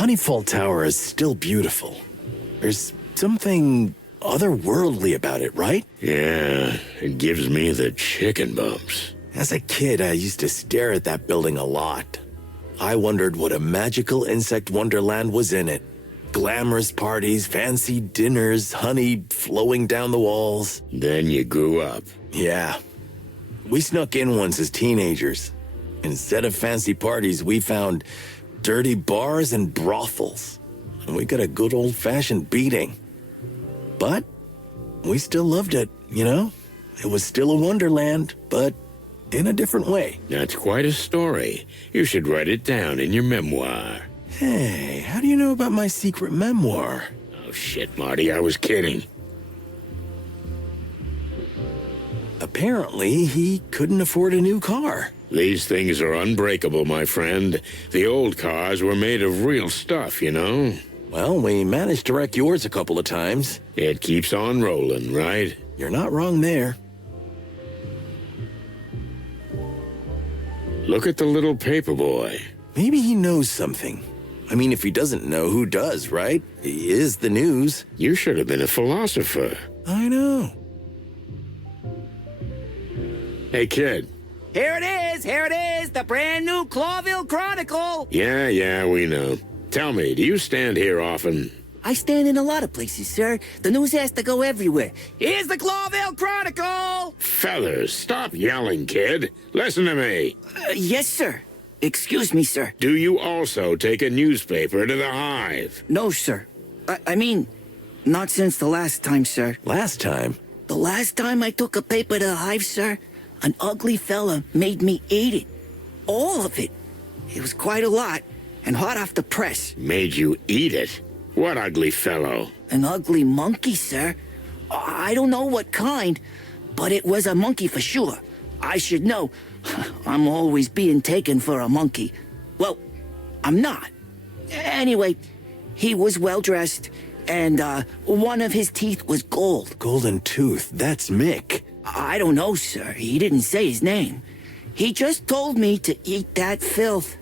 Honeyfall Tower is still beautiful. There's something otherworldly about it, right? Yeah, it gives me the chicken bumps. As a kid, I used to stare at that building a lot. I wondered what a magical insect wonderland was in it. Glamorous parties, fancy dinners, honey flowing down the walls. Then you grew up. Yeah. We snuck in once as teenagers. Instead of fancy parties, we found dirty bars and brothels. And we got a good old-fashioned beating. But we still loved it, you know? It was still a wonderland, but in a different way. That's quite a story. You should write it down in your memoir. Hey, how do you know about my secret memoir? Oh, shit, Marty, I was kidding. Apparently, he couldn't afford a new car. These things are unbreakable, my friend. The old cars were made of real stuff, you know? Well, we managed to wreck yours a couple of times. It keeps on rolling, right? You're not wrong there. Look at the little paper boy. Maybe he knows something. I mean, if he doesn't know, who does, right? He is the news. You should have been a philosopher. I know. Hey, kid. Here it is, the brand new Clawville Chronicle. Yeah, we know. Tell me, do you stand here often? I stand in a lot of places, sir. The news has to go everywhere. Here's the Clawville Chronicle! Fellas, stop yelling, kid. Listen to me. Yes, sir. Excuse me, sir. Do you also take a newspaper to the Hive? No, sir. I mean, not since the last time, sir. Last time? The last time I took a paper to the Hive, sir, an ugly fella made me eat it. All of it. It was quite a lot, and hot off the press. Made you eat it? What ugly fellow? An ugly monkey, sir. I don't know what kind, but it was a monkey for sure. I should know. I'm always being taken for a monkey. Well, I'm not. Anyway, he was well-dressed, and one of his teeth was gold. Golden tooth, that's Mick. I don't know, sir. He didn't say his name. He just told me to eat that filth.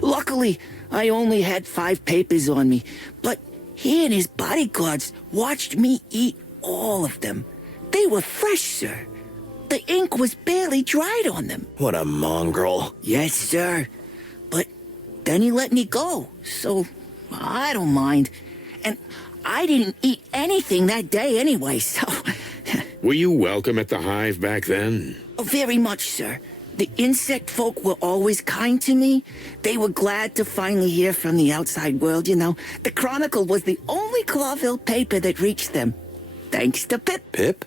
Luckily, I only had 5 papers on me, but he and his bodyguards watched me eat all of them. They were fresh, sir. The ink was barely dried on them. What a mongrel. Yes, sir. But then he let me go, so I don't mind. And I didn't eat anything that day anyway, so... Were you welcome at the Hive back then? Oh, very much, sir. The insect folk were always kind to me. They were glad to finally hear from the outside world, you know. The Chronicle was the only Clawville paper that reached them. Thanks to Pip. Pip?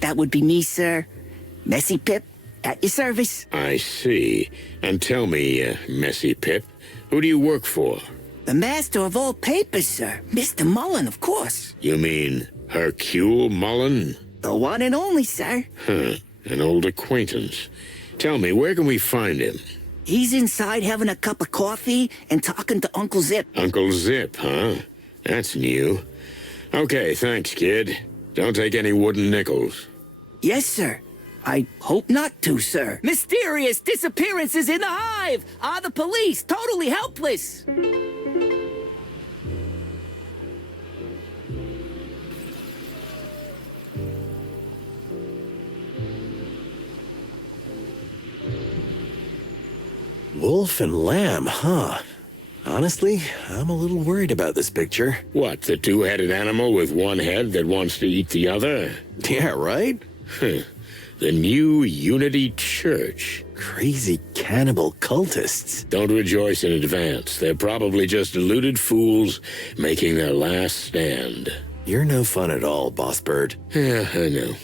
That would be me, sir. Messy Pip, at your service. I see. And tell me, Messy Pip, who do you work for? The master of all papers, sir. Mr. Mullen, of course. You mean Hercule Mullen? The one and only, sir. Huh. An old acquaintance. Tell me, where can we find him? He's inside having a cup of coffee and talking to Uncle Zip. Uncle Zip, huh? That's new. Okay, thanks, kid. Don't take any wooden nickels. Yes, sir. I hope not to, sir. Mysterious disappearances in the Hive! Are the police totally helpless? Wolf and lamb, huh? Honestly, I'm a little worried about this picture. What, the two-headed animal with one head that wants to eat the other? Yeah, right? The new Unity Church. Crazy cannibal cultists. Don't rejoice in advance. They're probably just deluded fools making their last stand. You're no fun at all, Boss Bird. Yeah, I know.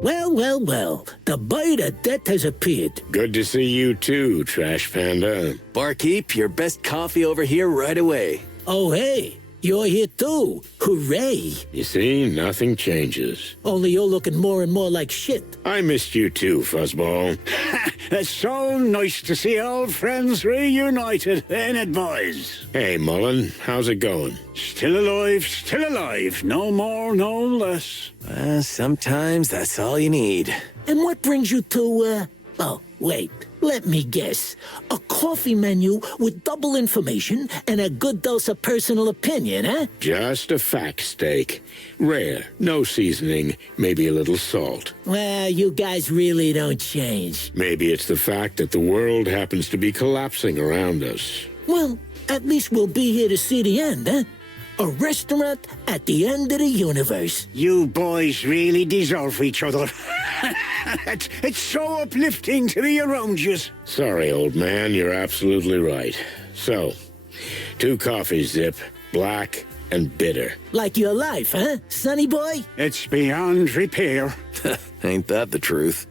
Well, well, well. The bird of death has appeared. Good to see you too, Trash Panda. Barkeep, your best coffee over here right away. Oh, hey, you're here too. Hooray. You see, nothing changes. Only you're looking more and more like shit. I missed you too, Fuzzball. It's so nice to see old friends reunited, ain't it, boys? Hey, Mullen, how's it going? Still alive. No more, no less. Sometimes that's all you need. And what brings you to, oh, wait. Let me guess. A coffee menu with double information and a good dose of personal opinion, huh? Just a fact steak. Rare, no seasoning, maybe a little salt. Well, you guys really don't change. Maybe it's the fact that the world happens to be collapsing around us. Well, at least we'll be here to see the end, huh? A restaurant at the end of the universe. You boys really deserve each other. It's so uplifting to be around you. Sorry, old man, you're absolutely right. So, 2 coffees, Zip, black and bitter. Like your life, huh, sonny boy? It's beyond repair. Ain't that the truth?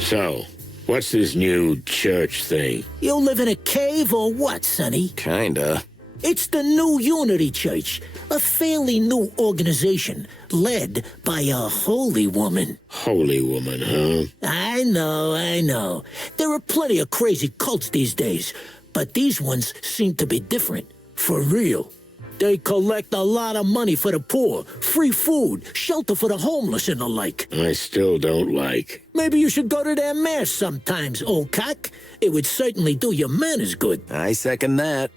So, what's this new church thing? You live in a cave or what, sonny? Kinda. It's the New Unity Church, a fairly new organization led by a holy woman. Holy woman, huh? I know. There are plenty of crazy cults these days, but these ones seem to be different. For real. They collect a lot of money for the poor, free food, shelter for the homeless and the like. I still don't like. Maybe you should go to their mass sometimes, old cock. It would certainly do your manners good. I second that.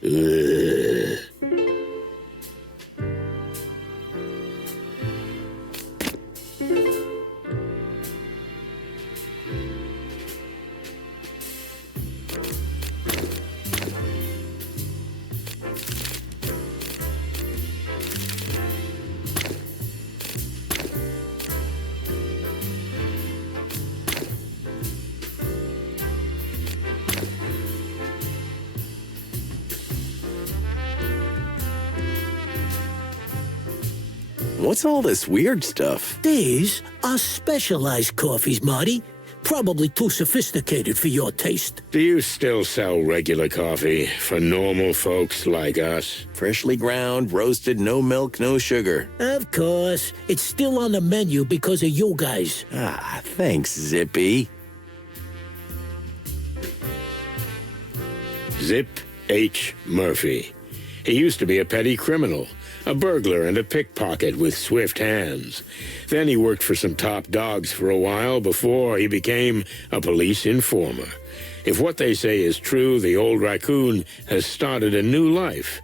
What's all this weird stuff? These are specialized coffees, Marty. Probably too sophisticated for your taste. Do you still sell regular coffee for normal folks like us? Freshly ground, roasted, no milk, no sugar. Of course. It's still on the menu because of you guys. Ah, thanks, Zippy. Zip H. Murphy. He used to be a petty criminal, a burglar and a pickpocket with swift hands. Then he worked for some top dogs for a while before he became a police informer. If what they say is true, the old raccoon has started a new life.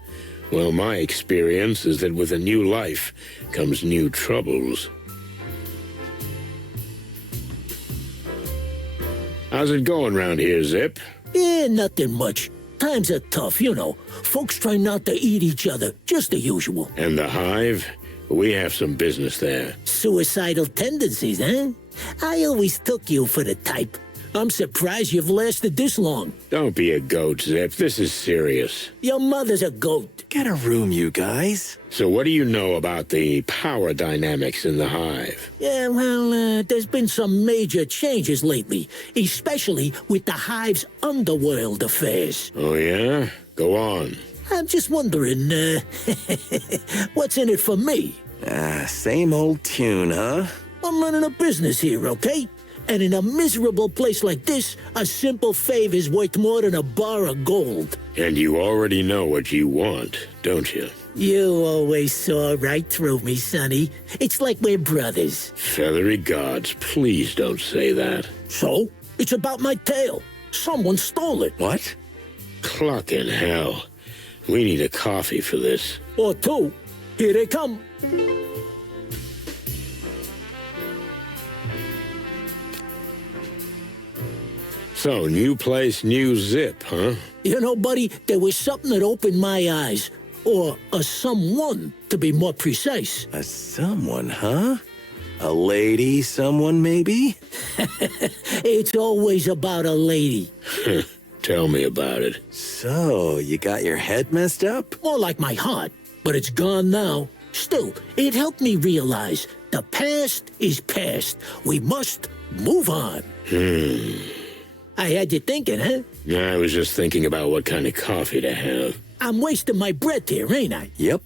Well, my experience is that with a new life comes new troubles. How's it going round here, Zip? Yeah, nothing much. Times are tough, you know. Folks try not to eat each other, just the usual. And the Hive? We have some business there. Suicidal tendencies, huh? I always took you for the type. I'm surprised you've lasted this long. Don't be a goat, Zip. This is serious. Your mother's a goat. Get a room, you guys. So what do you know about the power dynamics in the Hive? Yeah, well, there's been some major changes lately, especially with the Hive's underworld affairs. Oh, yeah? Go on. I'm just wondering, what's in it for me? Same old tune, huh? I'm running a business here, okay? And in a miserable place like this, a simple favor is worth more than a bar of gold. And you already know what you want, don't you? You always saw right through me, Sonny. It's like we're brothers. Feathery gods, please don't say that. So, it's about my tail. Someone stole it. What? Clucking hell. We need a coffee for this. Or two. Here they come. So, new place, new zip, huh? You know, buddy, there was something that opened my eyes. Or a someone, to be more precise. A someone, huh? A lady, someone maybe? It's always about a lady. Tell me about it. So, you got your head messed up? More like my heart, but it's gone now. Still, it helped me realize the past is past. We must move on. I had you thinking, huh? I was just thinking about what kind of coffee to have. I'm wasting my breath here, ain't I? Yep.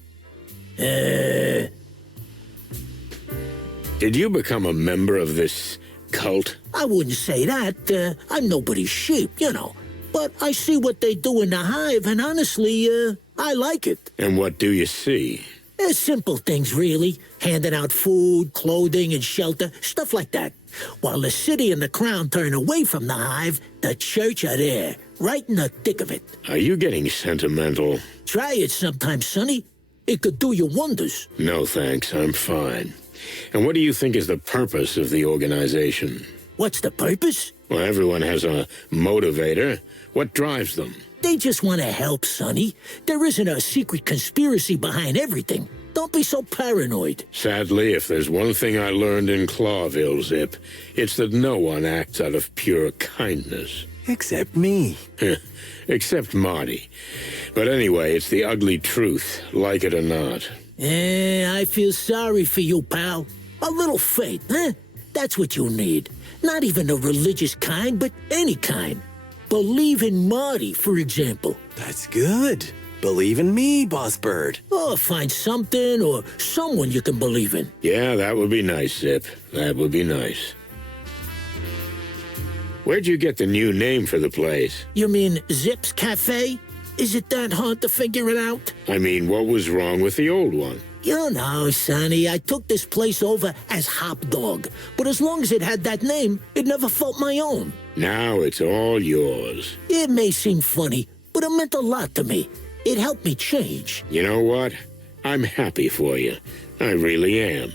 Did you become a member of this cult? I wouldn't say that. I'm nobody's sheep, you know. But I see what they do in the hive, and honestly, I like it. And what do you see? Simple things, really. Handing out food, clothing, and shelter, stuff like that. While the city and the crown turn away from the hive, the church are there, right in the thick of it. Are you getting sentimental? Try it sometime, Sonny. It could do you wonders. No, thanks. I'm fine. And what do you think is the purpose of the organization? What's the purpose? Well, everyone has a motivator. What drives them? They just want to help, Sonny. There isn't a secret conspiracy behind everything. Don't be so paranoid. Sadly, if there's one thing I learned in Clawville, Zip, it's that no one acts out of pure kindness. Except me. Except Marty. But anyway, it's the ugly truth, like it or not. I feel sorry for you, pal. A little faith, huh? That's what you need. Not even a religious kind, but any kind. Believe in Marty, for example. That's good. Believe in me, Boss Bird. Or find something or someone you can believe in. Yeah, that would be nice, Zip. That would be nice. Where'd you get the new name for the place? You mean Zip's Cafe? Is it that hard to figure it out? I mean, what was wrong with the old one? You know, Sonny, I took this place over as Hop Dog. But as long as it had that name, it never felt my own. Now it's all yours. It may seem funny, but it meant a lot to me. It helped me change. You know what? I'm happy for you. I really am.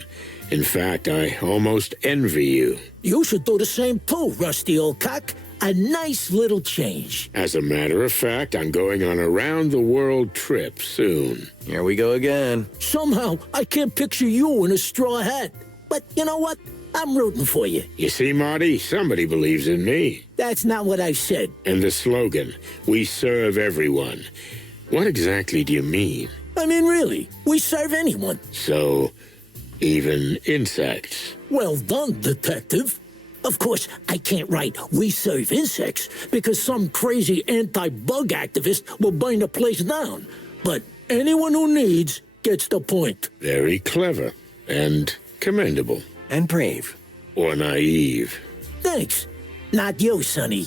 In fact, I almost envy you. You should do the same too, Rusty old cock. A nice little change. As a matter of fact, I'm going on a round-the-world trip soon. Here we go again. Somehow, I can't picture you in a straw hat. But you know what? I'm rooting for you. You see, Marty, somebody believes in me. That's not what I said. And the slogan, we serve everyone. What exactly do you mean? I mean, really, we serve anyone. So, even insects? Well done, detective. Of course, I can't write "we serve insects" because some crazy anti-bug activist will burn the place down. But anyone who needs gets the point. Very clever and commendable. And brave. Or naive. Thanks. Not you, Sonny.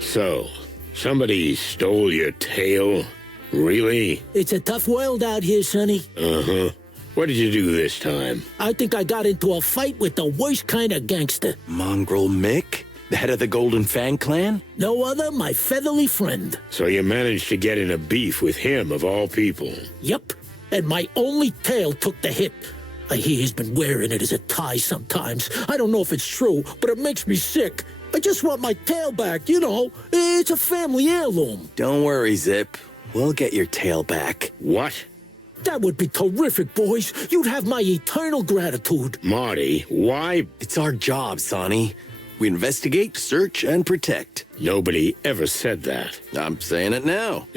So, somebody stole your tail? Really? It's a tough world out here, Sonny. Uh-huh. What did you do this time? I think I got into a fight with the worst kind of gangster. Mongrel Mick? The head of the Golden Fang clan? No other, my featherly friend. So you managed to get in a beef with him, of all people. Yep, and my only tail took the hit. I hear he's been wearing it as a tie sometimes. I don't know if it's true, but it makes me sick. I just want my tail back, you know. It's a family heirloom. Don't worry, Zip. We'll get your tail back. What? That would be terrific, boys. You'd have my eternal gratitude. Marty, why? It's our job, Sonny. We investigate, search, and protect. Nobody ever said that. I'm saying it now.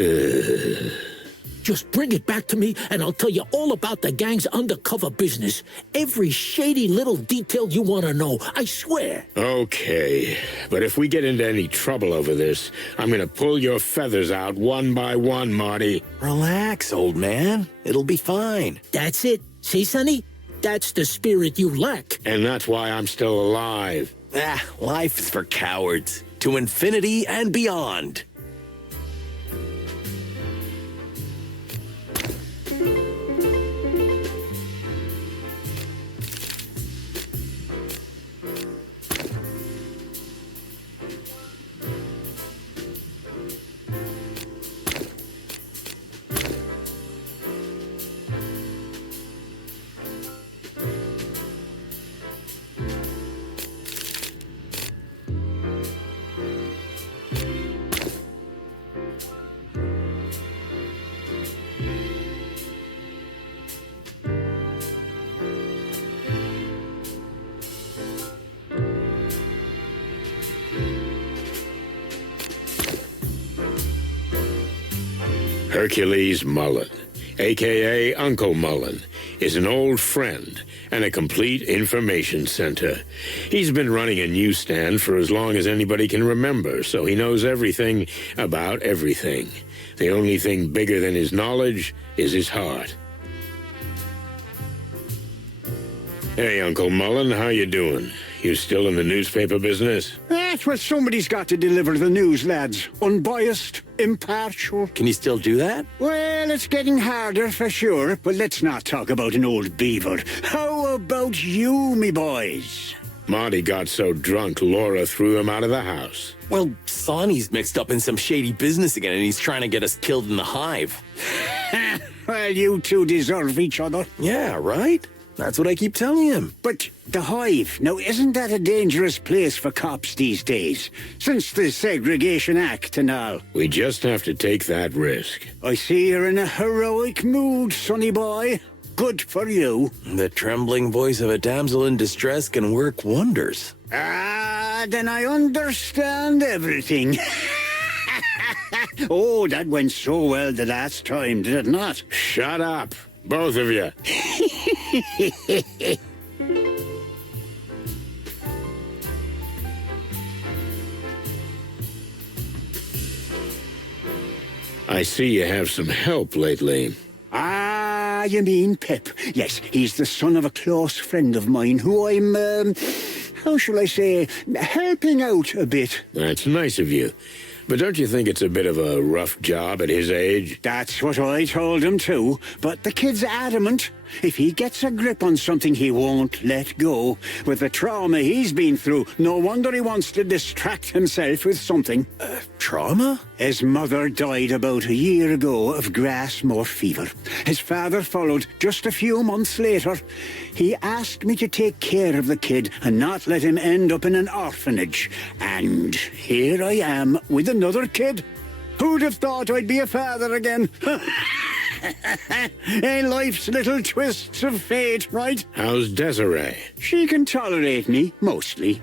Just bring it back to me, and I'll tell you all about the gang's undercover business. Every shady little detail you want to know, I swear. Okay, but if we get into any trouble over this, I'm gonna pull your feathers out one by one, Marty. Relax, old man. It'll be fine. That's it. See, Sonny? That's the spirit you lack. And that's why I'm still alive. Life is for cowards. To infinity and beyond. Hercules Mullen, a.k.a. Uncle Mullen, is an old friend and a complete information center. He's been running a newsstand for as long as anybody can remember, so he knows everything about everything. The only thing bigger than his knowledge is his heart. Hey, Uncle Mullen, how you doing? You still in the newspaper business? Well, somebody's got to deliver the news, lads. Unbiased, impartial. Can you still do that? Well, it's getting harder for sure, but let's not talk about an old beaver. How about you, me boys? Marty got so drunk, Laura threw him out of the house. Well, Sonny's mixed up in some shady business again, and he's trying to get us killed in the hive. Well, you two deserve each other. Yeah, right? That's what I keep telling him. But the hive, now isn't that a dangerous place for cops these days? Since the Segregation Act and all. We just have to take that risk. I see you're in a heroic mood, sonny boy. Good for you. The trembling voice of a damsel in distress can work wonders. Ah, then I understand everything. Oh, that went so well the last time, did it not? Shut up, both of you. I see you have some help lately. Ah, you mean Pip. Yes, he's the son of a close friend of mine who I'm, how shall I say, helping out a bit. That's nice of you. But don't you think it's a bit of a rough job at his age? That's what I told him too, but the kid's adamant. If he gets a grip on something, he won't let go. With the trauma he's been through, no wonder he wants to distract himself with something. Trauma? His mother died about a year ago of grass moor fever. His father followed just a few months later. He asked me to take care of the kid and not let him end up in an orphanage. And here I am with another kid. Who'd have thought I'd be a father again? Life's little twists of fate, right? How's Desiree? She can tolerate me, mostly.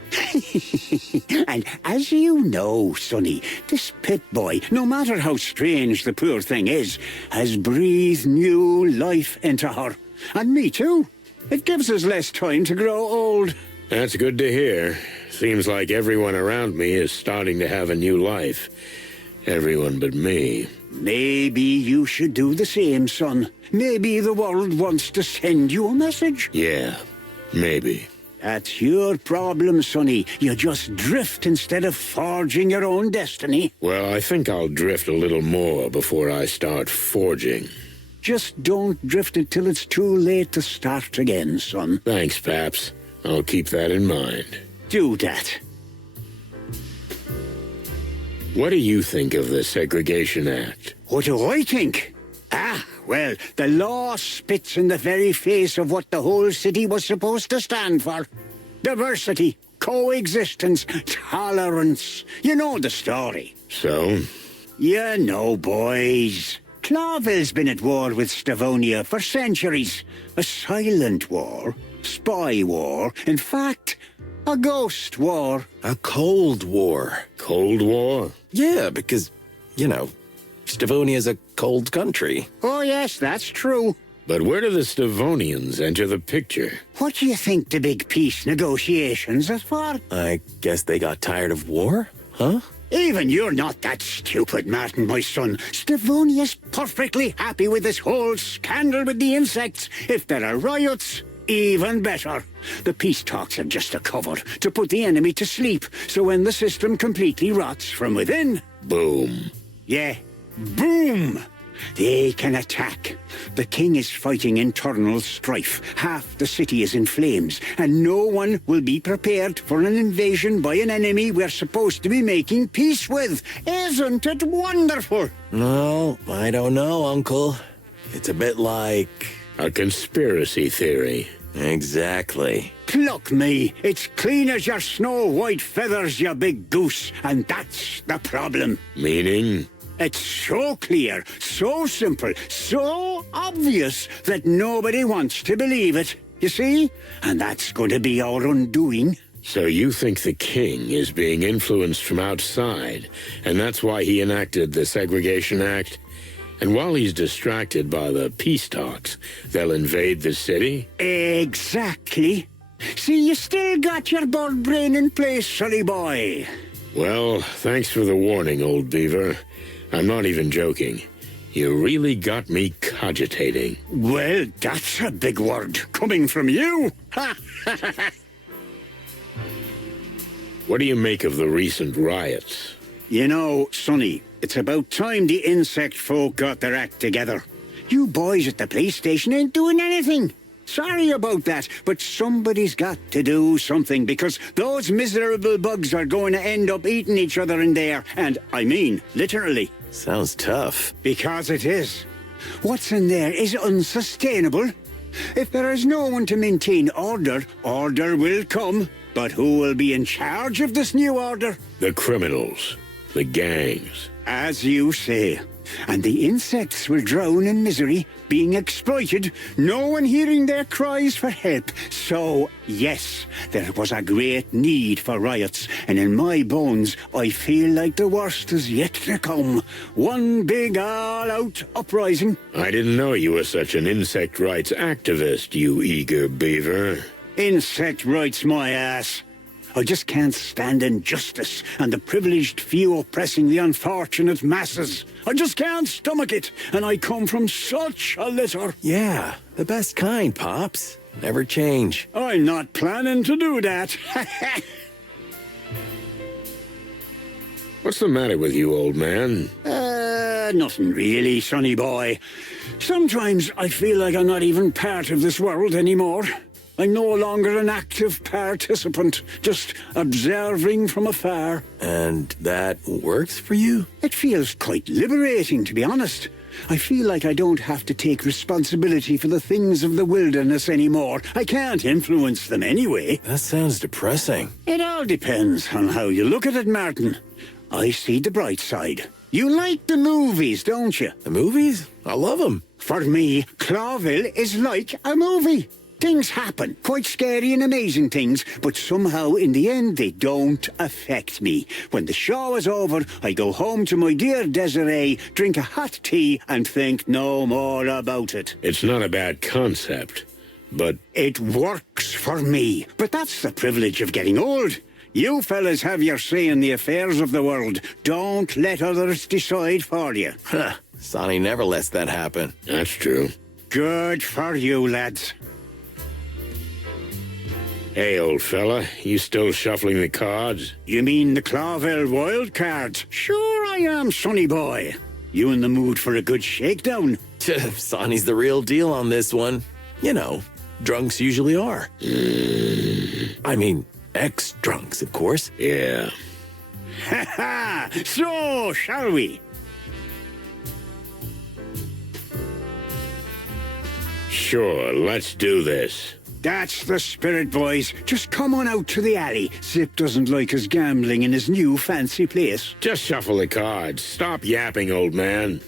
And as you know, Sonny, this Pip boy, no matter how strange the poor thing is, has breathed new life into her. And me too. It gives us less time to grow old. That's good to hear. Seems like everyone around me is starting to have a new life. Everyone but me. Maybe you should do the same, son. Maybe the world wants to send you a message. Yeah, maybe. That's your problem, Sonny. You just drift instead of forging your own destiny. Well, I think I'll drift a little more before I start forging. Just don't drift until it's too late to start again, son. Thanks, Paps. I'll keep that in mind. Do that. What do you think of the Segregation Act? What do I think? Well, the law spits in the very face of what the whole city was supposed to stand for. Diversity, coexistence, tolerance. You know the story. So? You know, boys. Clawville's been at war with Stavonia for centuries. A silent war, spy war, in fact, a ghost war. A Cold War. Cold War? Yeah, because, Stavonia's a cold country. Oh, yes, that's true. But where do the Stavonians enter the picture? What do you think the big peace negotiations are for? I guess they got tired of war, huh? Even you're not that stupid, Martin, my son. Stavonia's perfectly happy with this whole scandal with the insects. If there are riots, even better. The peace talks are just a cover to put the enemy to sleep, so when the system completely rots from within... Boom. Yeah, boom! They can attack. The king is fighting internal strife. Half the city is in flames, and no one will be prepared for an invasion by an enemy we're supposed to be making peace with. Isn't it wonderful? No, I don't know, Uncle. It's a bit like... A conspiracy theory. Exactly. Pluck me. It's clean as your snow-white feathers, you big goose. And that's the problem. Meaning? It's so clear, so simple, so obvious that nobody wants to believe it. You see? And that's going to be our undoing. So you think the king is being influenced from outside, and that's why he enacted the Segregation Act? And while he's distracted by the peace talks, they'll invade the city? Exactly. See, you still got your bird brain in place, sonny boy. Well, thanks for the warning, old beaver. I'm not even joking. You really got me cogitating. Well, that's a big word, coming from you. What do you make of the recent riots? You know, Sonny, it's about time the insect folk got their act together. You boys at the police station ain't doing anything. Sorry about that, but somebody's got to do something, because those miserable bugs are going to end up eating each other in there. And I mean, literally. Sounds tough. Because it is. What's in there is unsustainable. If there is no one to maintain order, order will come. But who will be in charge of this new order? The criminals. The gangs. As you say. And the insects will drown in misery, being exploited, no one hearing their cries for help. So, yes, there was a great need for riots, and in my bones, I feel like the worst is yet to come. One big all-out uprising. I didn't know you were such an insect rights activist, you eager beaver. Insect rights, my ass. I just can't stand injustice and the privileged few oppressing the unfortunate masses. I just can't stomach it, and I come from such a litter. Yeah, the best kind, Pops. Never change. I'm not planning to do that. What's the matter with you, old man? Nothing really, sonny boy. Sometimes I feel like I'm not even part of this world anymore. I'm no longer an active participant, just observing from afar. And that works for you? It feels quite liberating, to be honest. I feel like I don't have to take responsibility for the things of the wilderness anymore. I can't influence them anyway. That sounds depressing. It all depends on how you look at it, Martin. I see the bright side. You like the movies, don't you? The movies? I love them. For me, Clawville is like a movie. Things happen, quite scary and amazing things, but somehow in the end they don't affect me. When the show is over, I go home to my dear Desiree, drink a hot tea and think no more about it. It's not a bad concept, but... It works for me, but that's the privilege of getting old. You fellas have your say in the affairs of the world. Don't let others decide for you. Huh. Sonny never lets that happen. That's true. Good for you, lads. Hey, old fella, you still shuffling the cards? You mean the Clawville wild cards? Sure I am, sonny boy. You in the mood for a good shakedown? Sonny's the real deal on this one. You know, drunks usually are. I mean, ex-drunks, of course. Yeah. Ha ha! So, shall we? Sure, let's do this. That's the spirit, boys. Just come on out to the alley. Zip doesn't like us gambling in his new fancy place. Just shuffle the cards. Stop yapping, old man.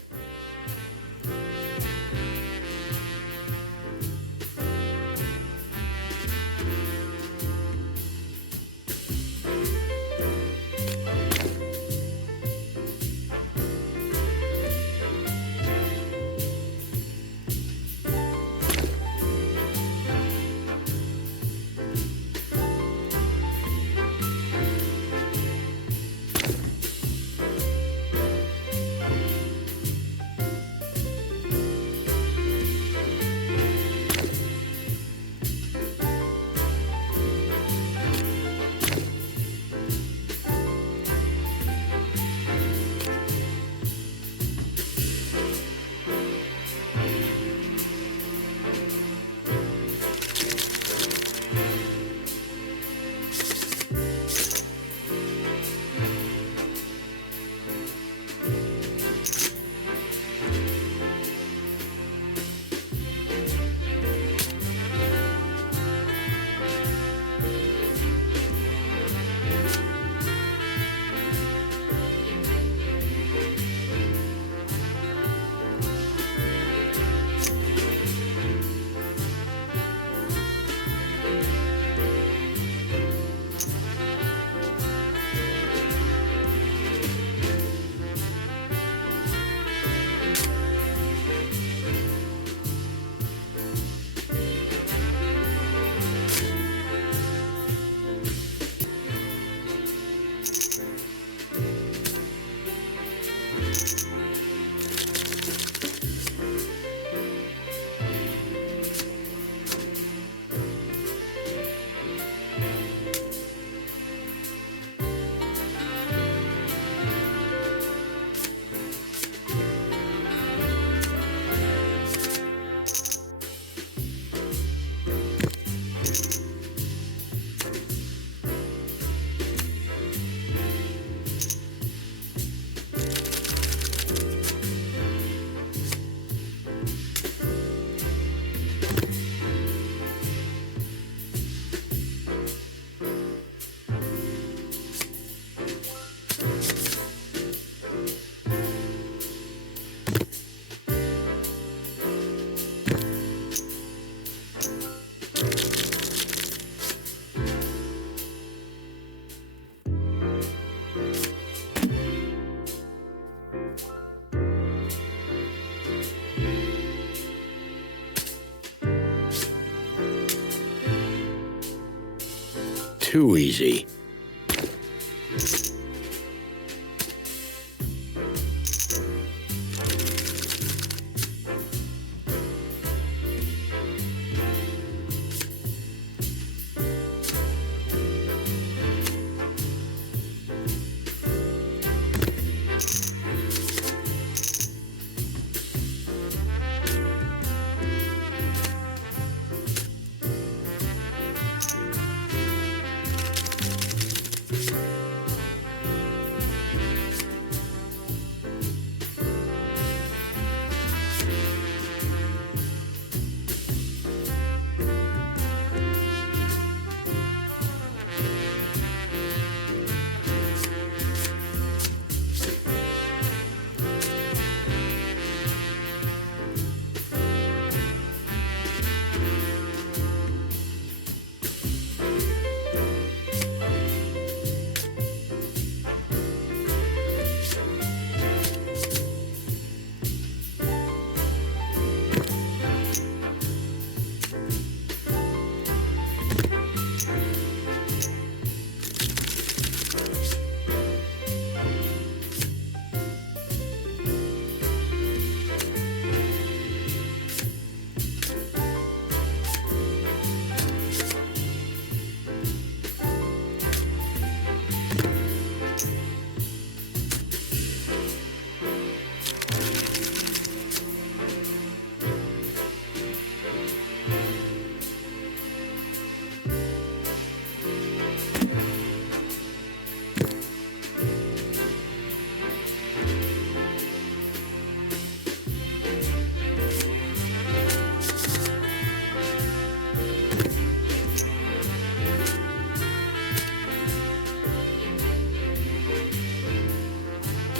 Too easy.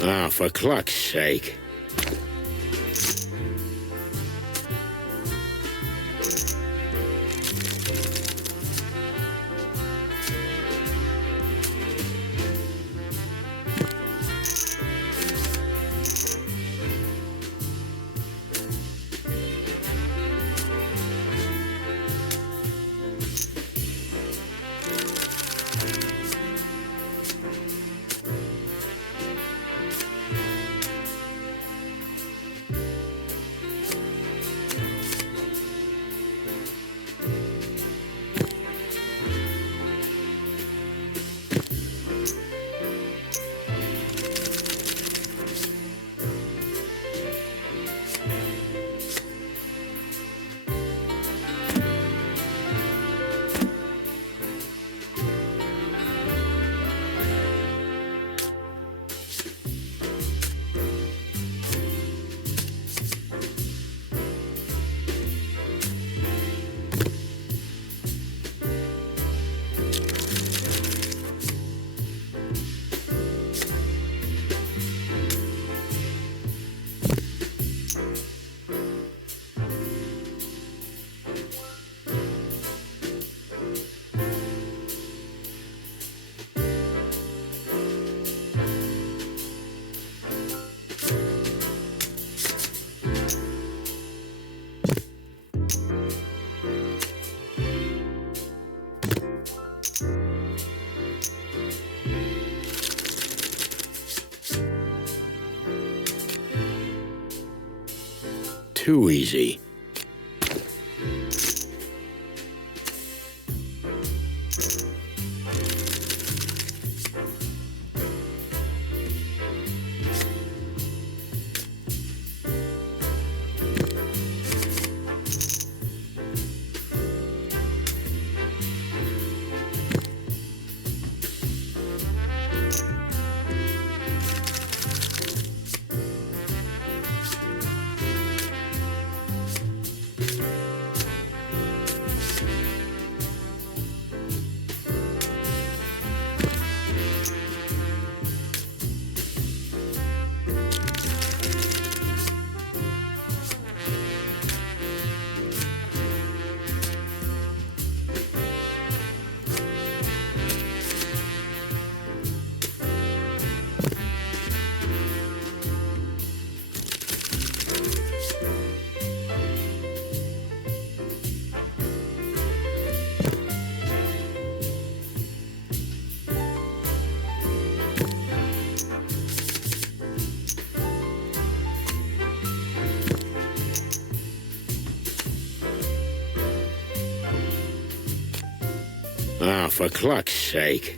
Ah, for cluck's sake. Too easy. Ah, for cluck's sake.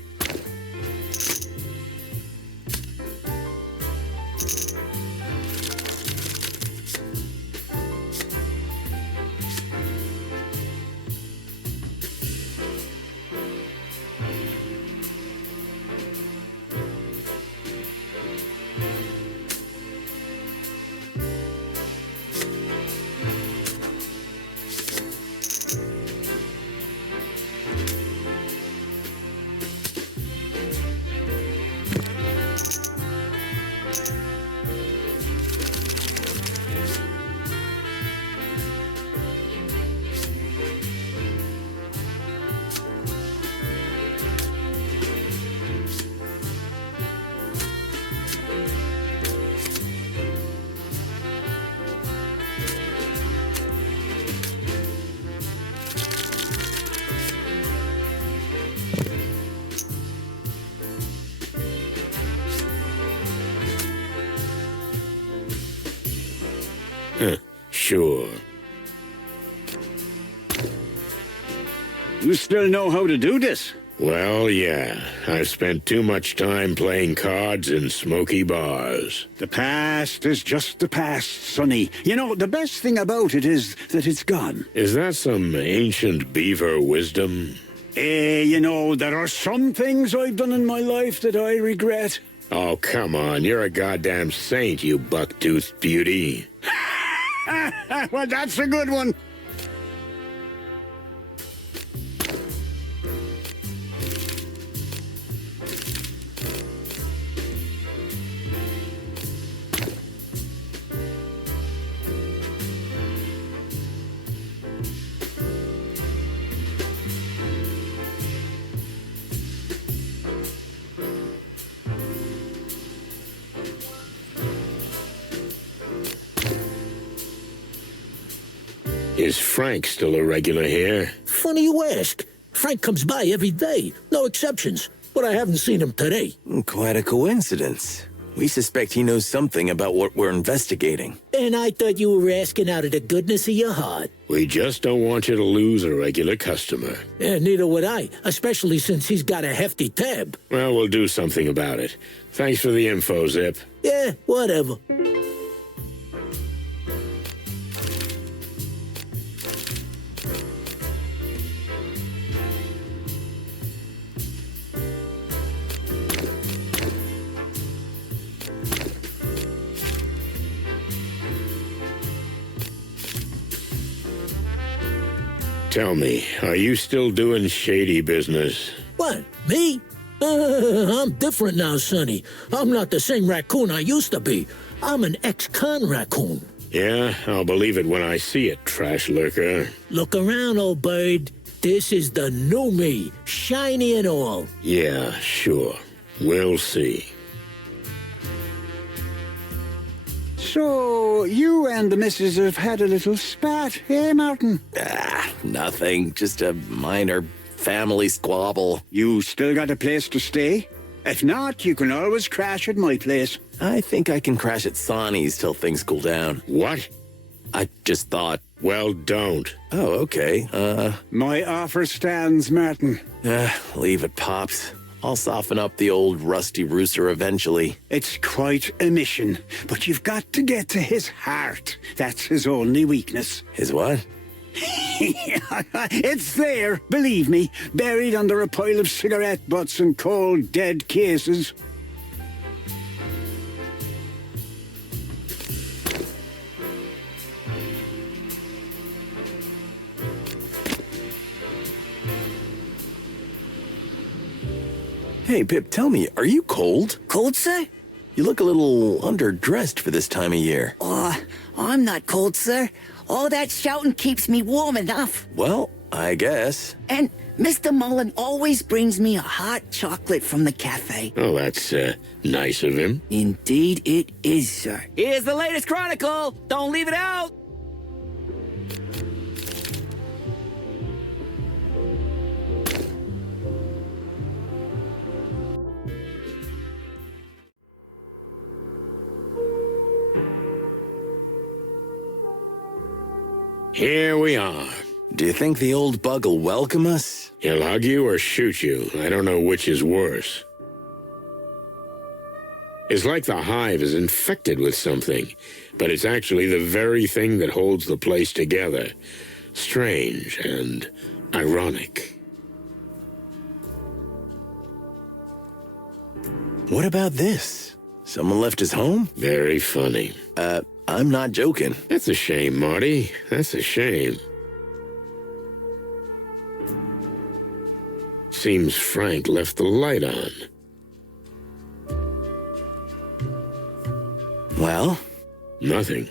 Sure. You still know how to do this? Well, yeah. I've spent too much time playing cards in smoky bars. The past is just the past, Sonny. You know, the best thing about it is that it's gone. Is that some ancient beaver wisdom? You know, there are some things I've done in my life that I regret. Oh, come on. You're a goddamn saint, you buck-toothed beauty. Well, that's a good one. Is Frank still a regular here? Funny you ask. Frank comes by every day, no exceptions. But I haven't seen him today. Quite a coincidence. We suspect he knows something about what we're investigating. And I thought you were asking out of the goodness of your heart. We just don't want you to lose a regular customer. Yeah, neither would I, especially since he's got a hefty tab. Well, we'll do something about it. Thanks for the info, Zip. Yeah, whatever. Tell me, are you still doing shady business? What, me? I'm different now, Sonny. I'm not the same raccoon I used to be. I'm an ex-con raccoon. Yeah, I'll believe it when I see it, trash lurker. Look around, old bird. This is the new me, shiny and all. Yeah, sure. We'll see. So, you and the missus have had a little spat, eh, Martin? Nothing. Just a minor family squabble. You still got a place to stay? If not, you can always crash at my place. I think I can crash at Sonny's till things cool down. What? I just thought... Well, don't. Oh, okay. My offer stands, Martin. Leave it, Pops. I'll soften up the old rusty rooster eventually. It's quite a mission, but you've got to get to his heart. That's his only weakness. His what? It's there, believe me, buried under a pile of cigarette butts and cold, dead cases. Hey, Pip, tell me, are you cold? Cold, sir? You look a little underdressed for this time of year. I'm not cold, sir. All that shouting keeps me warm enough. Well, I guess. And Mr. Mullen always brings me a hot chocolate from the cafe. Oh, that's, nice of him. Indeed it is, sir. Here's the latest chronicle. Don't leave it out. Here we are. Do you think the old bug will welcome us? He'll hug you or shoot you. I don't know which is worse. It's like the hive is infected with something, but it's actually the very thing that holds the place together. Strange and ironic. What about this? Someone left his home? Very funny. I'm not joking. That's a shame, Marty. That's a shame. Seems Frank left the light on. Well? Nothing.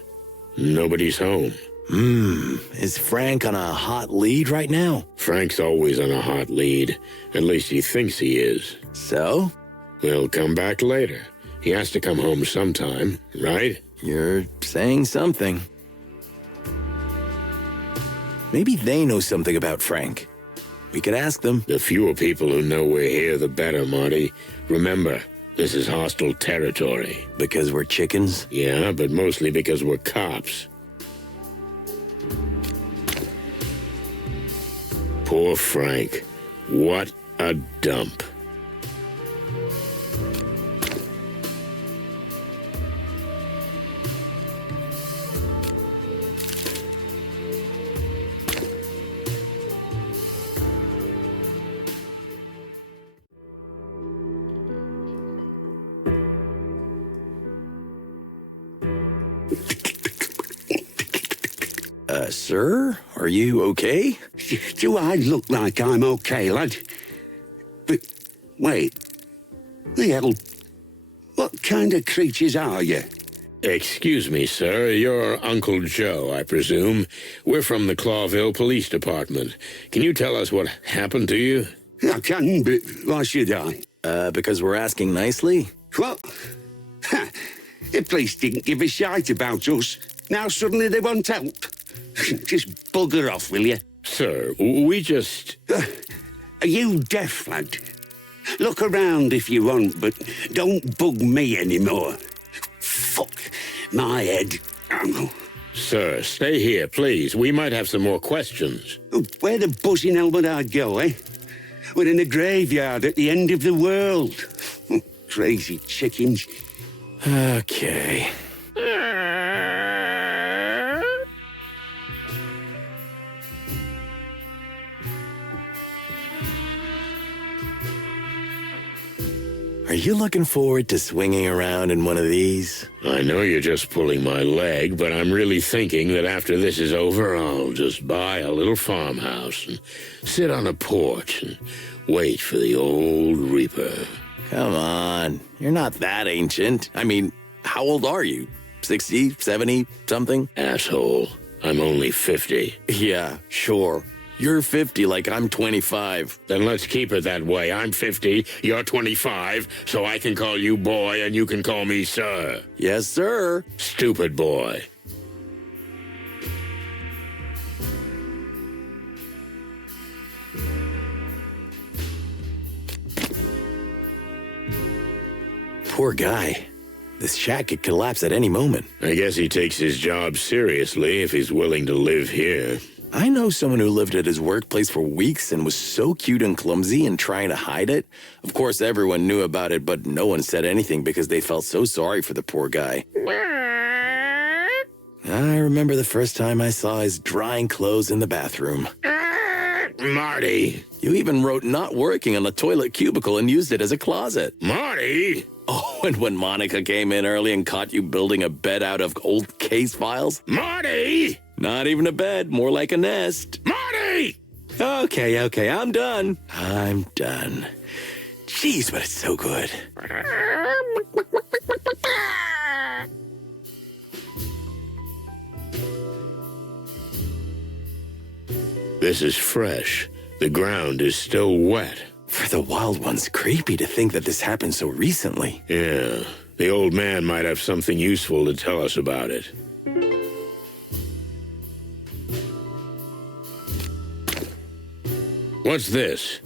Nobody's home. Is Frank on a hot lead right now? Frank's always on a hot lead. At least he thinks he is. So? He'll come back later. He has to come home sometime, right? You're saying something. Maybe they know something about Frank. We could ask them. The fewer people who know we're here, the better, Marty. Remember, this is hostile territory. Because we're chickens? Yeah, but mostly because we're cops. Poor Frank. What a dump. Sir? Are you okay? Do I look like I'm okay, lad? But, wait. The hell? What kind of creatures are you? Excuse me, sir. You're Uncle Joe, I presume. We're from the Clawville Police Department. Can you tell us what happened to you? I can, but why should I? Because we're asking nicely? What? Ha! The police didn't give a shite about us. Now suddenly they want help. Just bugger off, will you? Sir, we just... Are you deaf, lad? Look around if you want, but don't bug me anymore. Fuck my head. Sir, stay here, please. We might have some more questions. Where the buzzing hell would I go, eh? We're in a graveyard at the end of the world. Crazy chickens. Okay. Are you looking forward to swinging around in one of these? I know you're just pulling my leg, but I'm really thinking that after this is over, I'll just buy a little farmhouse and sit on a porch and wait for the old Reaper. Come on. You're not that ancient. I mean, how old are you? 60, 70, something? Asshole, I'm only 50. Yeah, sure. You're 50 like I'm 25. Then let's keep it that way. I'm 50, you're 25, so I can call you boy and you can call me sir. Yes, sir. Stupid boy. Poor guy. This shack could collapse at any moment. I guess he takes his job seriously if he's willing to live here. I know someone who lived at his workplace for weeks and was so cute and clumsy and trying to hide it. Of course, everyone knew about it, but no one said anything because they felt so sorry for the poor guy. I remember the first time I saw his drying clothes in the bathroom. Marty! You even wrote not working on the toilet cubicle and used it as a closet. Marty! Oh, and when Monica came in early and caught you building a bed out of old case files? Marty! Not even a bed, more like a nest. Marty! Okay, I'm done. I'm done. Jeez, but it's so good. This is fresh. The ground is still wet. For the wild ones, creepy to think that this happened so recently. Yeah, the old man might have something useful to tell us about it. What's this?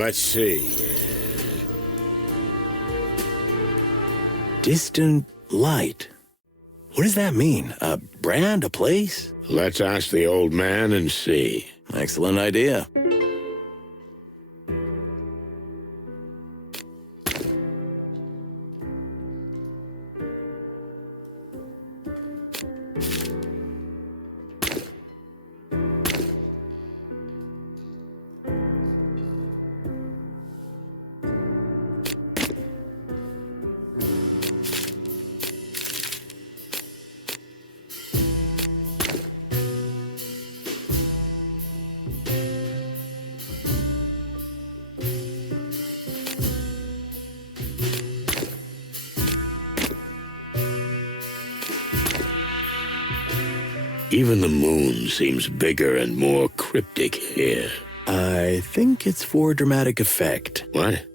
Let's see. Distant light. What does that mean? A brand, a place? Let's ask the old man and see. Excellent idea. Even the moon seems bigger and more cryptic here. I think it's for dramatic effect. What?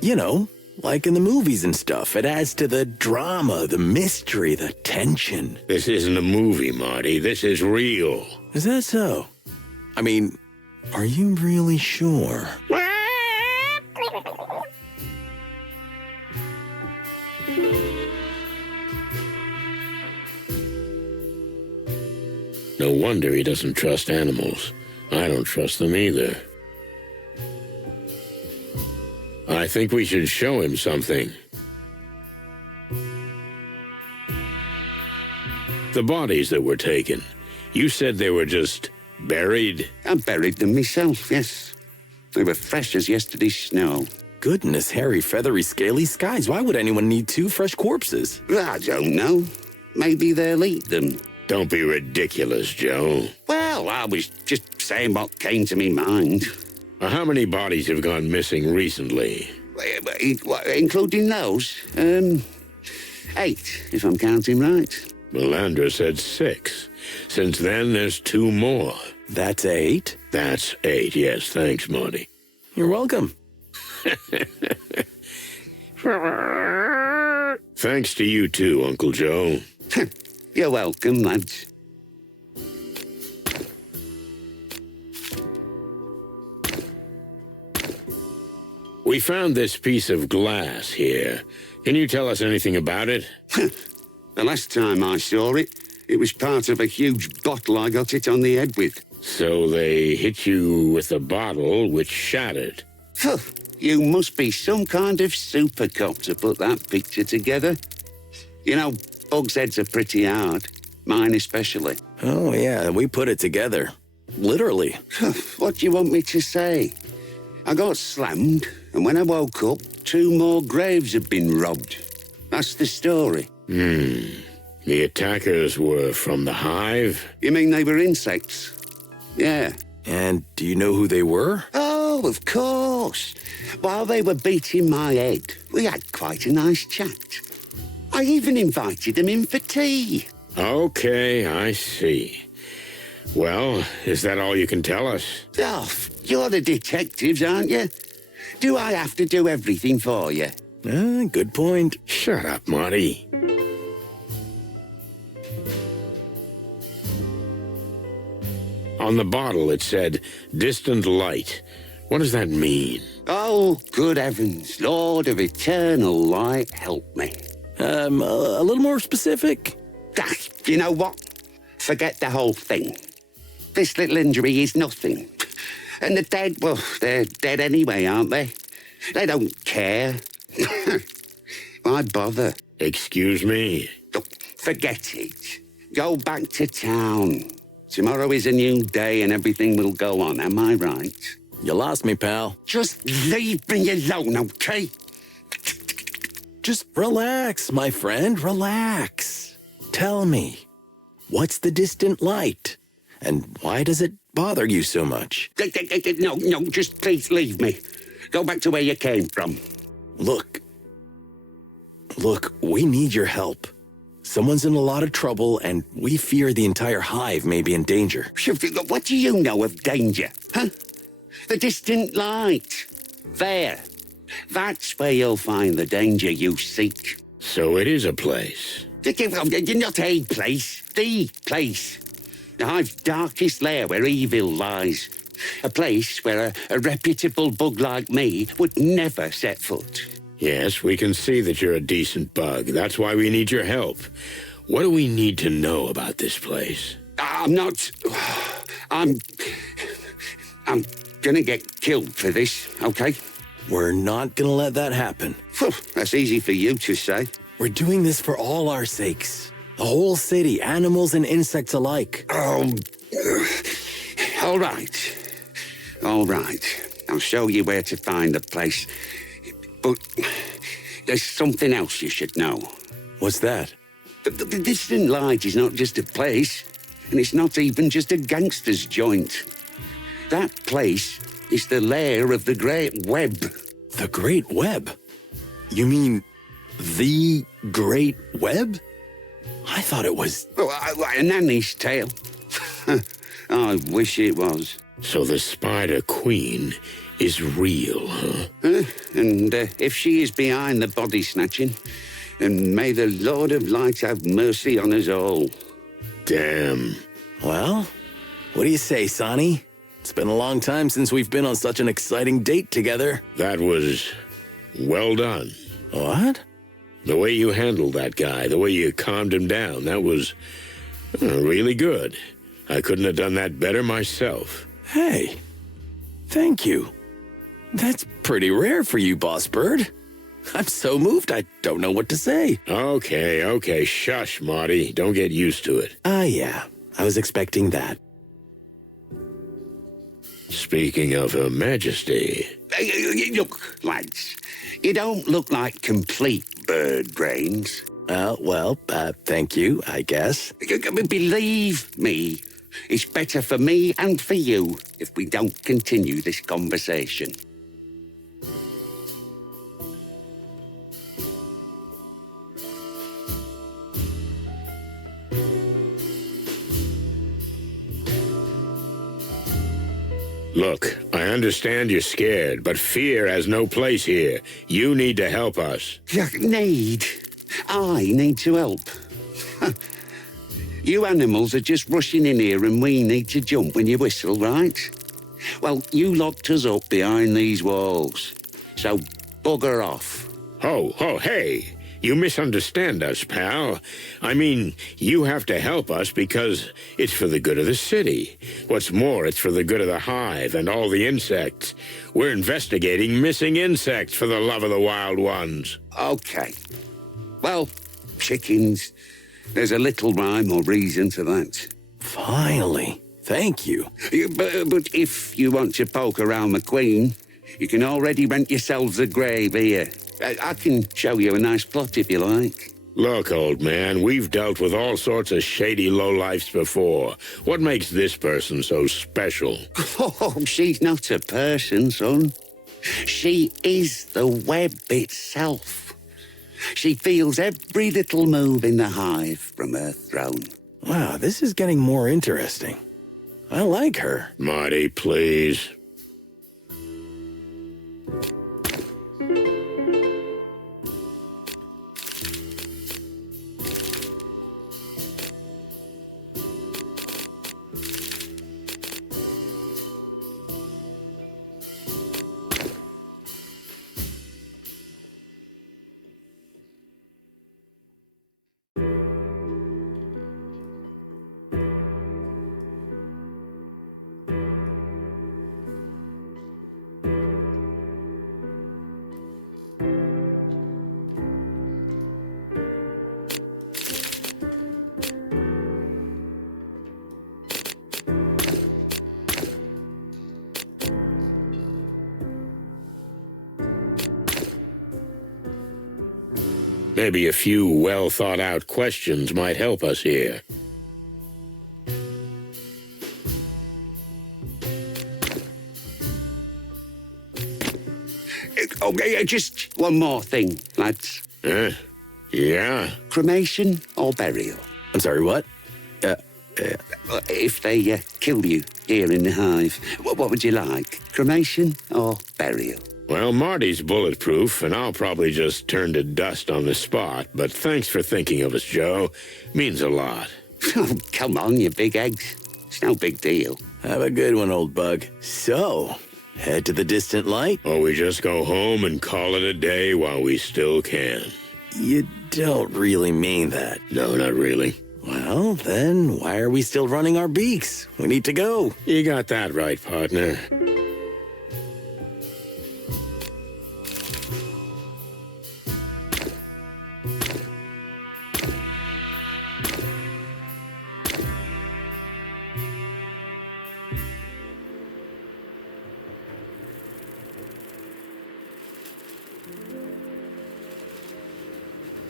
You know, like in the movies and stuff. It adds to the drama, the mystery, the tension. This isn't a movie, Marty. This is real. Is that so? I mean, are you really sure? No wonder he doesn't trust animals. I don't trust them either. I think we should show him something. The bodies that were taken, you said they were just buried? I buried them myself, yes. They were fresh as yesterday's snow. Goodness, hairy, feathery, scaly skies. Why would anyone need 2 fresh corpses? I don't know. Maybe they'll eat them. Don't be ridiculous, Joe. Well, I was just saying what came to me mind. How many bodies have gone missing recently? Including those? 8, if I'm counting right. Melandra said 6. Since then, there's 2 more. That's 8? That's 8, yes. Thanks, Marty. You're welcome. Thanks to you too, Uncle Joe. You're welcome, lads. We found this piece of glass here. Can you tell us anything about it? The last time I saw it, it was part of a huge bottle I got it on the head with. So they hit you with a bottle which shattered. You must be some kind of super cop to put that picture together. You know, bugs' heads are pretty hard. Mine especially. Oh, yeah, we put it together. Literally. What do you want me to say? I got slammed, and when I woke up, 2 more graves had been robbed. That's the story. The attackers were from the Hive? You mean they were insects? Yeah. And do you know who they were? Oh, of course. While they were beating my head, we had quite a nice chat. I even invited them in for tea. Okay, I see. Well, is that all you can tell us? Oh, you're the detectives, aren't you? Do I have to do everything for you? Good point. Shut up, Marty. On the bottle it said, distant light. What does that mean? Oh, good heavens, Lord of eternal light, help me. A little more specific? You know what? Forget the whole thing. This little injury is nothing. And the dead, well, they're dead anyway, aren't they? They don't care. Why bother? Excuse me? Look, forget it. Go back to town. Tomorrow is a new day and everything will go on, am I right? You lost me, pal. Just leave me alone, okay? Just relax, my friend, relax. Tell me, what's the distant light? And why does it bother you so much? No, just please leave me. Go back to where you came from. Look, we need your help. Someone's in a lot of trouble, and we fear the entire hive may be in danger. What do you know of danger, huh? The distant light. There. That's where you'll find the danger you seek. So it is a place. Not a place, the place. The hive's darkest lair where evil lies. A place where a reputable bug like me would never set foot. Yes, we can see that you're a decent bug. That's why we need your help. What do we need to know about this place? I'm gonna get killed for this, okay? We're not gonna let that happen. Phew, that's easy for you to say. We're doing this for all our sakes. The whole city, animals and insects alike. Oh, all right. All right. I'll show you where to find the place. But there's something else you should know. What's that? The Distant Light is not just a place, and it's not even just a gangster's joint. That place is the lair of the Great Web. The Great Web? You mean the Great Web? I thought it was... Oh, a nanny's tale. I wish it was. So the Spider Queen is real, huh? And if she is behind the body snatching, then may the Lord of Light have mercy on us all. Damn. Well, what do you say, Sonny? It's been a long time since we've been on such an exciting date together. That was well done. What? The way you handled that guy, the way you calmed him down, that was really good. I couldn't have done that better myself. Hey, thank you. That's pretty rare for you, Boss Bird. I'm so moved, I don't know what to say. Okay, shush, Marty. Don't get used to it. Yeah, I was expecting that. Speaking of Her Majesty... Look, lads, you don't look like complete bird brains. Thank you, I guess. Believe me, it's better for me and for you if we don't continue this conversation. Look, I understand you're scared, but fear has no place here. You need to help us. I need to help. You animals are just rushing in here and we need to jump when you whistle, right? Well, you locked us up behind these walls. So bugger off. Hey! You misunderstand us, pal. I mean, you have to help us because it's for the good of the city. What's more, it's for the good of the hive and all the insects. We're investigating missing insects for the love of the wild ones. Okay. Well, chickens, there's a little rhyme or reason to that. Finally. Thank you. But if you want to poke around the Queen, you can already rent yourselves a grave here. I can show you a nice plot if you like. Look, old man, we've dealt with all sorts of shady lowlifes before. What makes this person so special? Oh, she's not a person, son. She is the web itself. She feels every little move in the hive from her throne. Wow, this is getting more interesting. I like her. Marty, please. Maybe a few well-thought-out questions might help us here. Okay, just one more thing, lads. Yeah? Cremation or burial? I'm sorry, what? If they kill you here in the hive, what would you like? Cremation or burial? Well, Marty's bulletproof, and I'll probably just turn to dust on the spot, but thanks for thinking of us, Joe. Means a lot. Oh, come on, you big eggs. It's no big deal. Have a good one, old bug. So, head to the distant light? Or we just go home and call it a day while we still can. You don't really mean that. No, not really. Well, then why are we still running our beaks? We need to go. You got that right, partner.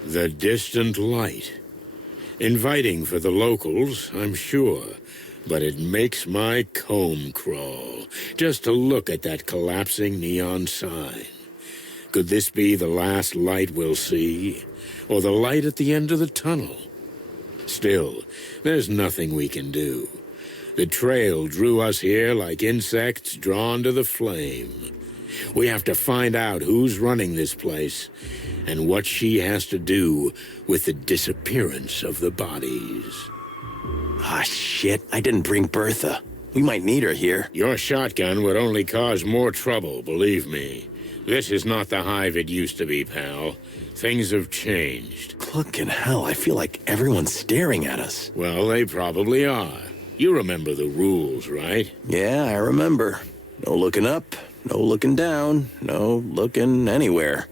The distant light. Inviting for the locals, I'm sure, but it makes my comb crawl just to look at that collapsing neon sign. Could this be the last light we'll see? Or the light at the end of the tunnel? Still, there's nothing we can do. The trail drew us here like insects drawn to the flame. We have to find out who's running this place and what she has to do with the disappearance of the bodies. Ah, shit. I didn't bring Bertha. We might need her here. Your shotgun would only cause more trouble, believe me. This is not the Hive it used to be, pal. Things have changed. Fucking hell, I feel like everyone's staring at us. Well, they probably are. You remember the rules, right? Yeah, I remember. No looking up, no looking down, no looking anywhere.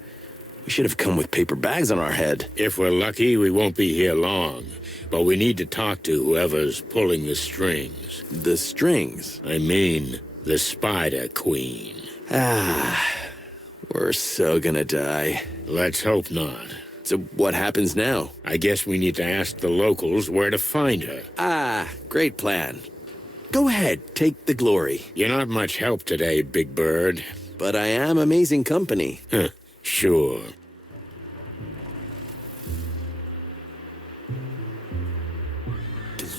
We should have come with paper bags on our head. If we're lucky, we won't be here long. But we need to talk to whoever's pulling the strings. The strings? I mean, the Spider Queen. Ah, we're so gonna die. Let's hope not. So what happens now? I guess we need to ask the locals where to find her. Ah, great plan. Go ahead, take the glory. You're not much help today, Big Bird. But I am amazing company. Sure.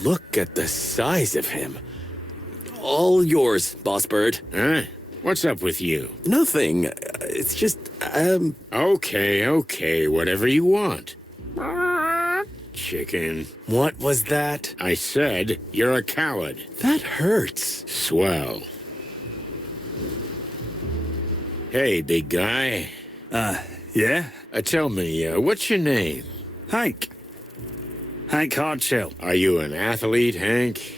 Look at the size of him. All yours, Boss Bird. Huh? What's up with you? Nothing. It's just, Okay, whatever you want. Chicken. What was that? I said you're a coward. That hurts. Swell. Hey, big guy. Yeah? Tell me, what's your name? Hank. Hank Hardshell. Are you an athlete, Hank?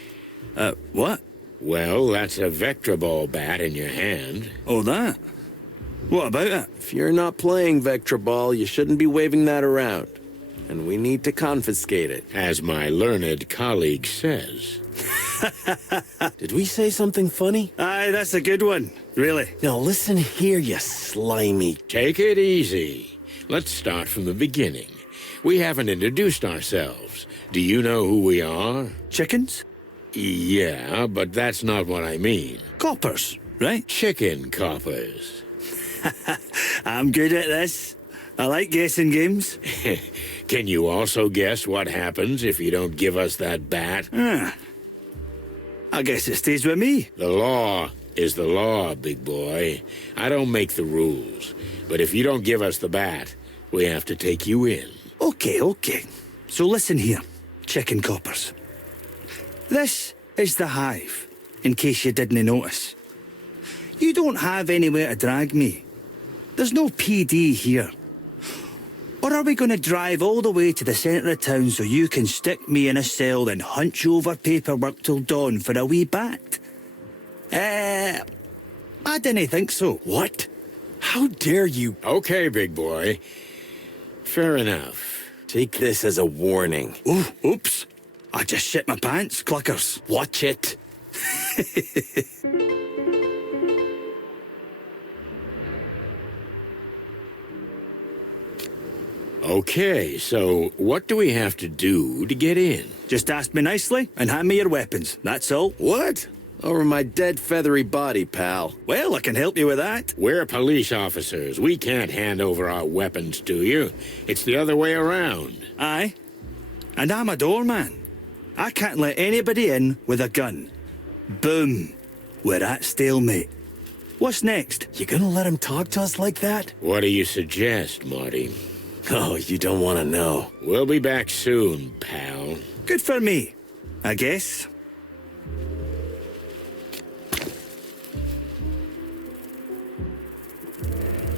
What? Well, that's a Vector Ball bat in your hand. Oh, that? What about it? If you're not playing Vector Ball, you shouldn't be waving that around. And we need to confiscate it. As my learned colleague says. Did we say something funny? Aye, that's a good one. Really. Now listen here, you slimy... Take it easy. Let's start from the beginning. We haven't introduced ourselves. Do you know who we are? Chickens? Yeah, but that's not what I mean. Coppers, right? Chicken coppers. I'm good at this. I like guessing games. Can you also guess what happens if you don't give us that bat? I guess it stays with me. The law is the law, big boy. I don't make the rules. But if you don't give us the bat, we have to take you in. Okay. So listen here, chicken coppers. This is the Hive, in case you didn't notice. You don't have anywhere to drag me. There's no PD here. Or are we going to drive all the way to the centre of town so you can stick me in a cell and hunch over paperwork till dawn for a wee bat? I didn't think so. What? How dare you... Okay, big boy. Fair enough. Take this as a warning. Oh, oops. I just shit my pants, cluckers. Watch it. Okay, so what do we have to do to get in? Just ask me nicely and hand me your weapons, that's all. What? Over my dead feathery body, pal. Well, I can help you with that. We're police officers. We can't hand over our weapons to you. It's the other way around. Aye. And I'm a doorman. I can't let anybody in with a gun. Boom. We're at stalemate. What's next? You gonna let him talk to us like that? What do you suggest, Marty? Oh, you don't want to know. We'll be back soon, pal. Good for me, I guess.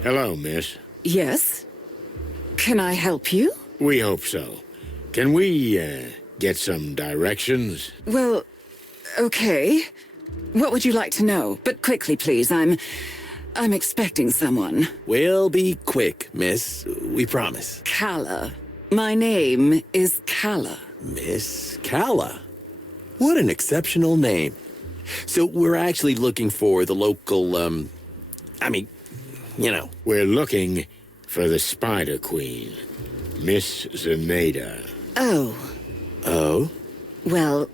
Hello, miss. Yes? Can I help you? We hope so. Can we, get some directions? Well, okay. What would you like to know? But quickly, please. I'm expecting someone. We'll be quick, miss. We promise. Calla. My name is Calla. Miss Calla. What an exceptional name. So we're actually looking for the local, We're looking for the Spider Queen, Miss Zenaida. Oh. Oh? Well,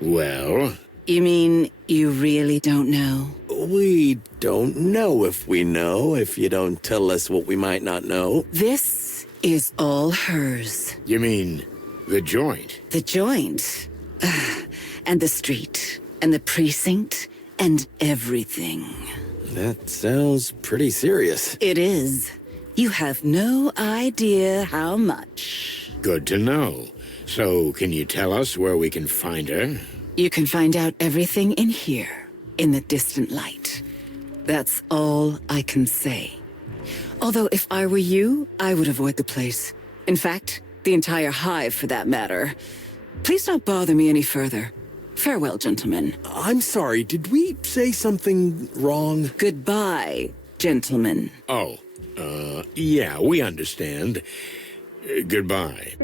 Well, you mean you really don't know? We don't know if we know, if you don't tell us what we might not know. This is all hers. you mean the joint? The joint. And the street. And the precinct. And everything. That sounds pretty serious. It is. You have no idea how much. Good to know. So, can you tell us where we can find her? You can find out everything in here, in the distant light. That's all I can say. Although if I were you, I would avoid the place. In fact, the entire hive for that matter. Please don't bother me any further. Farewell, gentlemen. I'm sorry, did we say something wrong? Goodbye, gentlemen. Oh, yeah, we understand. Goodbye.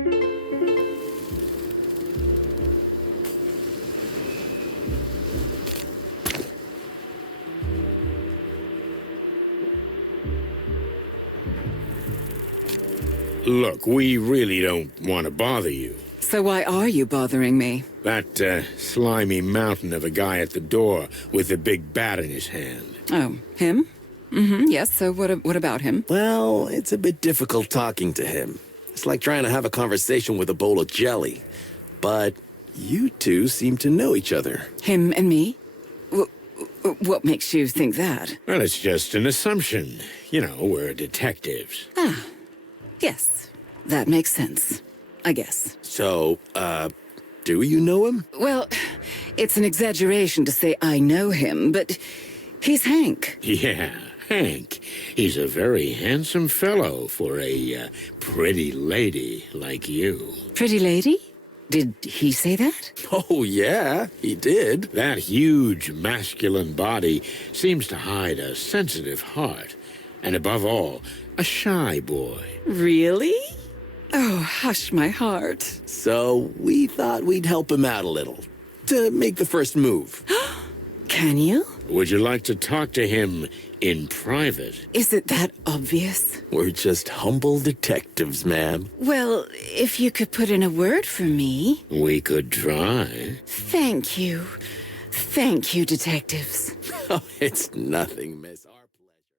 Look, we really don't want to bother you. So why are you bothering me? That slimy mountain of a guy at the door with a big bat in his hand. Oh, him? Mm-hmm, yes, so what about him? Well, it's a bit difficult talking to him. It's like trying to have a conversation with a bowl of jelly. But you two seem to know each other. Him and me? What makes you think that? Well, it's just an assumption. You know, we're detectives. Yes, that makes sense, I guess. So, do you know him? Well, it's an exaggeration to say I know him, but he's Hank. Yeah, Hank. He's a very handsome fellow for a pretty lady like you. Pretty lady? Did he say that? Oh, yeah, he did. That huge masculine body seems to hide a sensitive heart. And above all, a shy boy. Really? Oh, hush my heart. So we thought we'd help him out a little to make the first move. Can you? Would you like to talk to him in private? Is it that obvious? We're just humble detectives, ma'am. Well, if you could put in a word for me. We could try. Thank you. Thank you, detectives. Oh, it's nothing, miss.